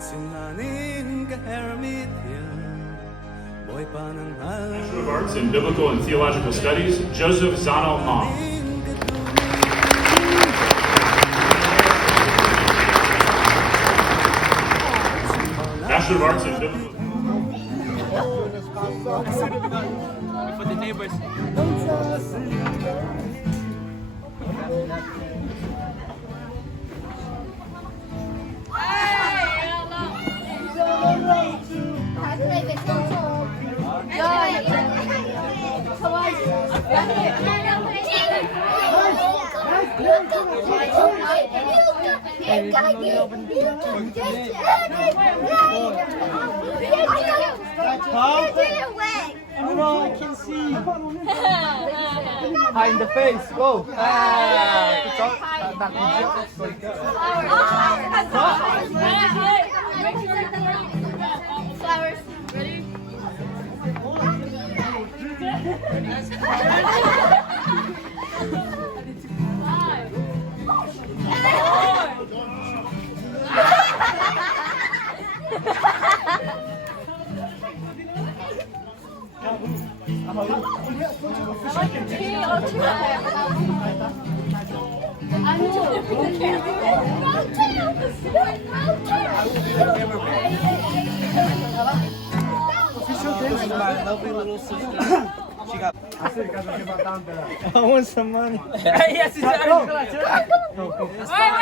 Bachelor of Arts in Biblical and Theological Studies, Joseph Zano Ma. Bachelor of Arts in Biblical. For the neighbors. Oh, I can see. Hi in the face. Go. Flowers. Ready? Lovely little sister. She got. I want some money. Yes, it's go. Wait!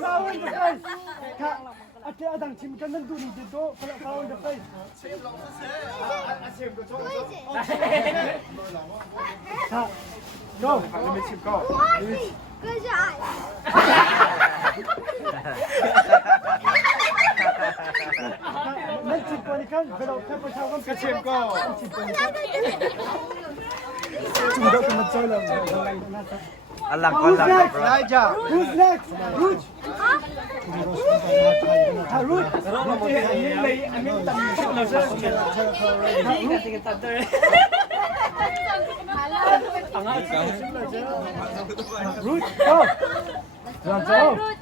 Power in the face. Ate adang chim kan nandun dito. Power in the face. Go. Let me chip go. Good job. Let's chip ko ni kan. Pero kapag tawag ka chip ko. Sundo ka magsolam. Alang ko Who's lang, next? bro. Elijah. Who's next? Ruth. Ruth. Ruth, go.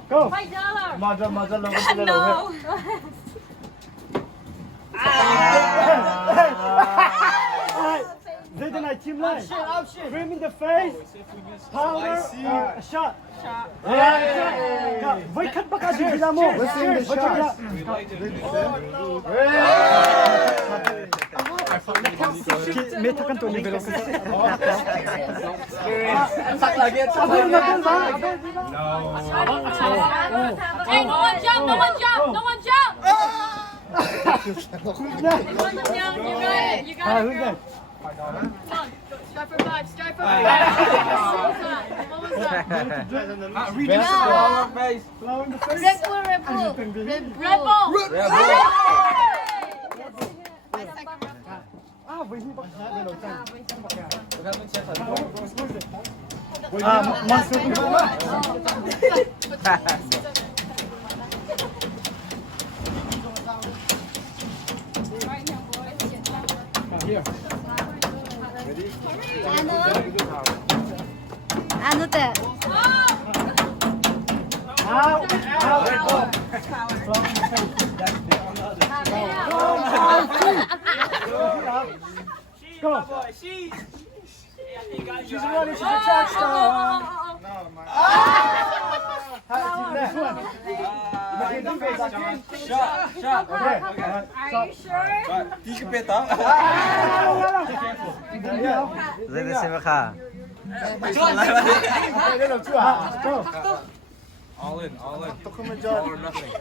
Go. $5. Madra lang ko sila. They deny team line. Scream in the face. Power. Shot. Wait, cut back out the mo. Cheers. May takan to level ko. Sak lagi. Hey, no one jump! No one jump! No one jump! Who's next? You got it! You got it, Who's girl! next? Come on, start for 5, start for 5. What was that? Flower face. Flower in the face. Red Bull, Red Bull. Red Bull. Wait, hindi pa. Ano te? Go. She's running. She's a track star. Next one. Shot. Okay. Are you sure? Di ka peta. Zai da sai maka. Go. All in. All or nothing.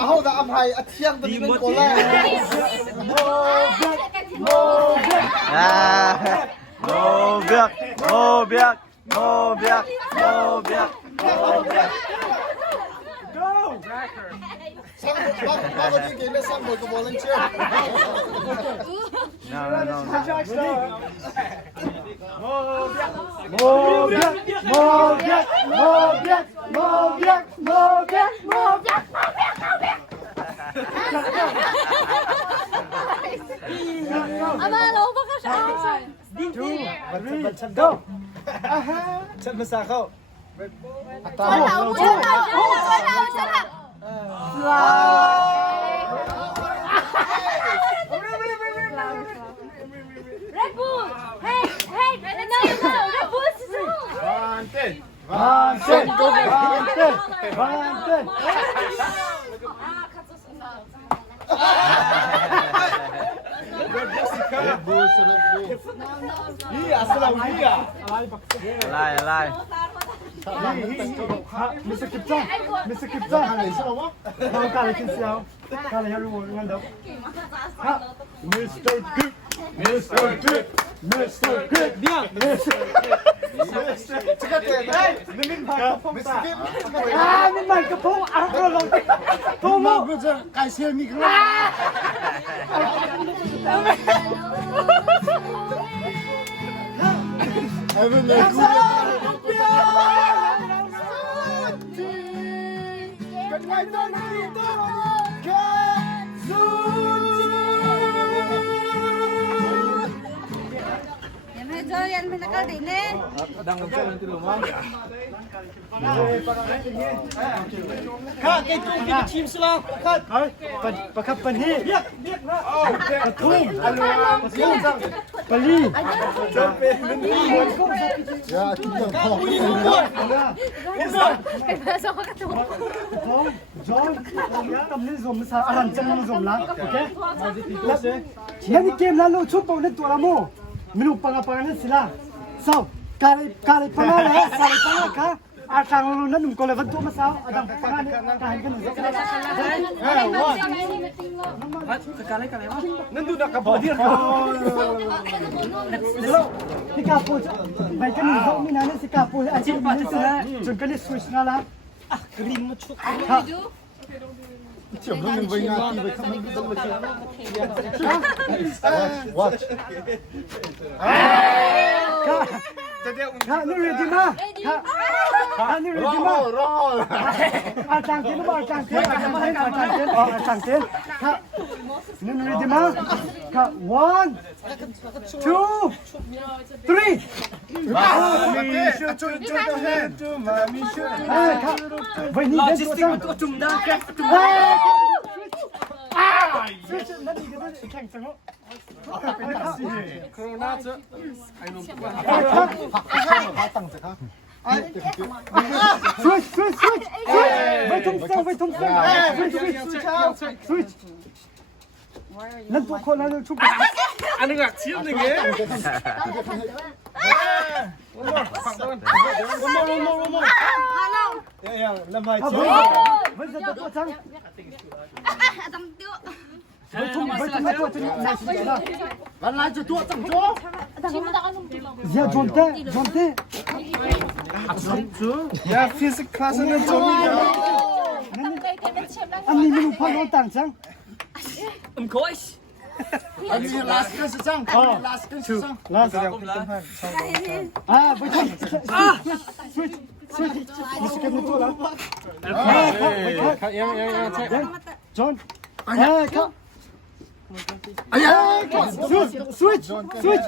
Ako na amhay at siyang dalimin ko lang. Ah. biak, mo biak, mo biak, mo biak, mo biak. Bago yung game, saan mo volunteer? No, no, no. Ama, ano ba ka siya? Go! Saan masakaw? Red Bull! Hey! Hey! No! Red Bull is strong! Alay, alay. Mr. Kipton, Mr. Kipton, how can I kiss you? Can I hear you? Mr. Kip, Mr. Kip, Mr. Kip, Mr. Kip. Ah, min microphone, ako lang. Tomo, kasi yung mikro. Evan, Yan may nakaldin eh. Kak, kay kung team sila. Kak, pagkapan hi. Patung, pali. Ya, kita kau. Kaya ko katuwa. John, tamni zom sa aran chang zom la. Okay? Nani game la lo chup pau na tora mo. Minu pangapangan sila. So, kare pangalan, kare pangalan ka. Atang lo na nung ko level to masaw, adang pangalan kahin kan. Nandu na ka body ka. Hello. Si Kapo, may kan zo minana si Kapo, achi ni sila. Jun kan switch na la. Ah, green mo chuk. Chum nung bay na ti bay kamang bidal mo siya. Watch. Ka, ni ready na? Ka, ni ready na? Roll. Atang tin mo, atang tin. Ka, ni ready na? Ka, 1, 2, 3. Mommy shoot to the head. Mommy shoot. Ka, bay ni logistic to tumda ka. Switch na ni ganda kang sango. Corona to. I know. Switch. Wait, Switch. Nan to ko nan chup. Ano nga chill ni ge? One more. Ya, lamai chill. Wait, to chang. Atang tiyo. Ya, Jonte. Ya, physics class na Jomi. Ani minu pa lo tang chang. Ani last class chang. Last class. Ah, wait. Switch. Mr. Kevin to la. John. Ka. Switch.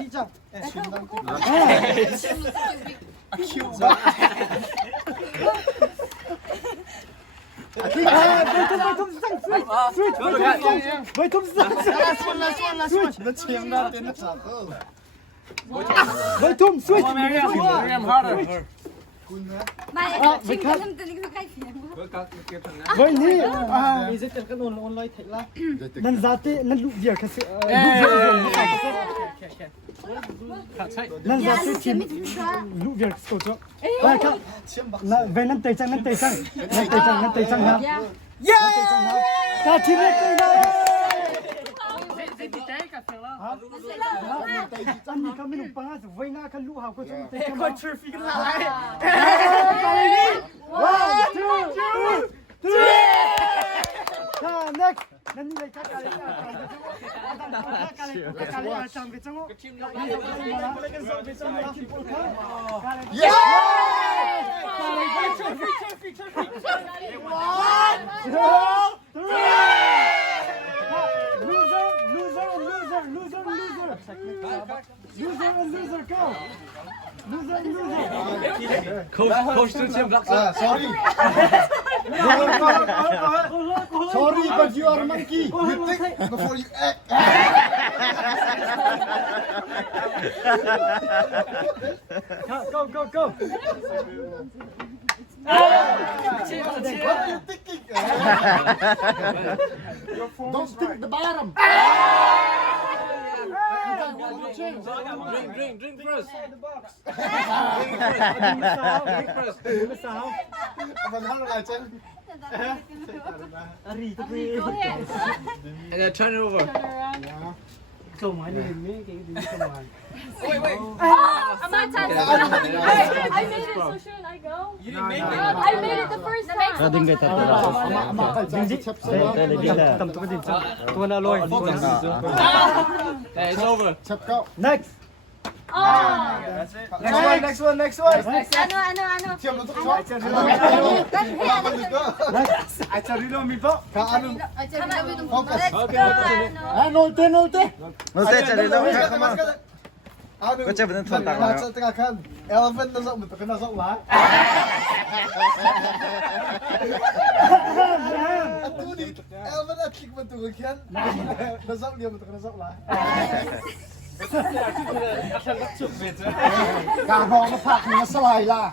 anh đi cầm mình bằng á với ngã khăn lũ hào có chung tay Con chưa phi cái lại. One, two, three. Next. Nanti lagi kakak lagi. Kakak lagi macam macam tu. Yes! One, two, three. Loser, loser, loser, loser, loser. Loser and loser go. Loser and loser. Coach still Tim Black. Sorry. Sorry, but you are a monkey. You think before you act. Go, go, go. What are you thinking? Don't think the bottom. Drink first. Mana lah Chen? Ari tu Go ahead. And then turn it over. Come on, you make it. Come on. Wait. Oh, my turn. I made it, so shouldn't I go? You didn't make it. I made it the first time. Cầm tụi mình tụi nó lôi. Hey, it's over. Chap kau. Next. Oh. Next one. Ano. Siap untuk shot. I tell you no me po. Kau anu. Focus. Okay. Nolte. Nolte cari dulu. Come on. Aduh. Kau coba tuan tak lah. Tengah kan. Elephant nasok betul kena nasok lah. Aduh ni. Elephant atik betul kan. Nasok dia betul kena nasok lah. Cả bò nó phạt nó slide là.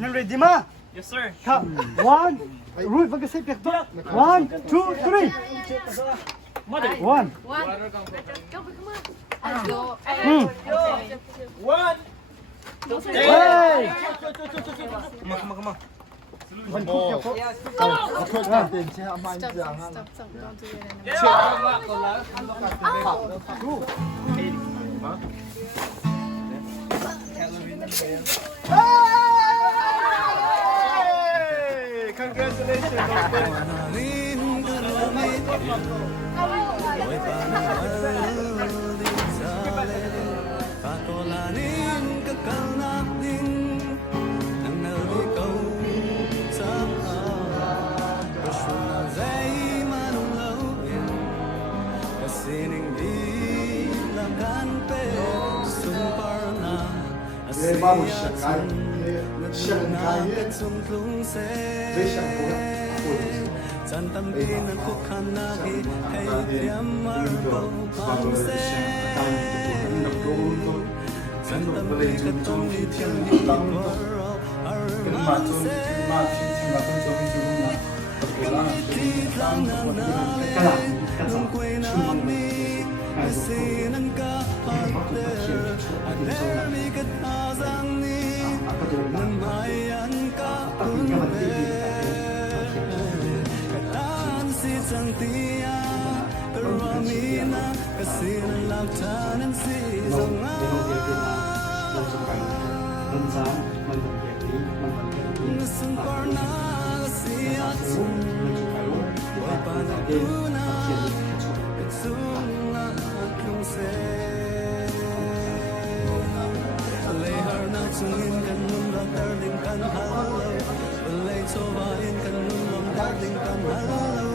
You ready ma? Yes, sir. Come. One. Rui vâng cái xếp việc tốt. 1, 2, 3. One. One. Hey. Come on. Mình không kêu không. Nó thôi cả tiền xe âm anh giờ ha. Stop. Don't do it anymore. Hey! Congratulations. Lê ba một sợi cái, sợi cái với sợi của chân tâm tin là cuộc khăn na khi hay tiêm mar cầu phong xe chân tâm tin là trong đi thiên đi qua mà chôn mà chôn đi lang na nung quay na mi asinan ka parte ader mi ka tazang ni nan mayan ka unbe katan si chang tia ramina kasinan laktanan si zonga Nasung parna siatsu Wai panaguna Katsunga klungse Lay har na tsungin kan nun rak darling kan halo Lay chobain kan nun ram darling kan halo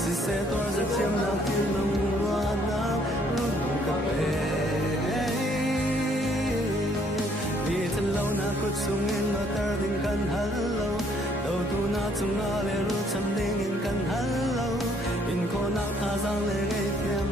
Si se tor za chem na kilong rua na run kape Di tan lau na kut sungin na darling kan halo Đâu tu na chung na le ru cham ding in kan halo In ko na tha giang le gây thiam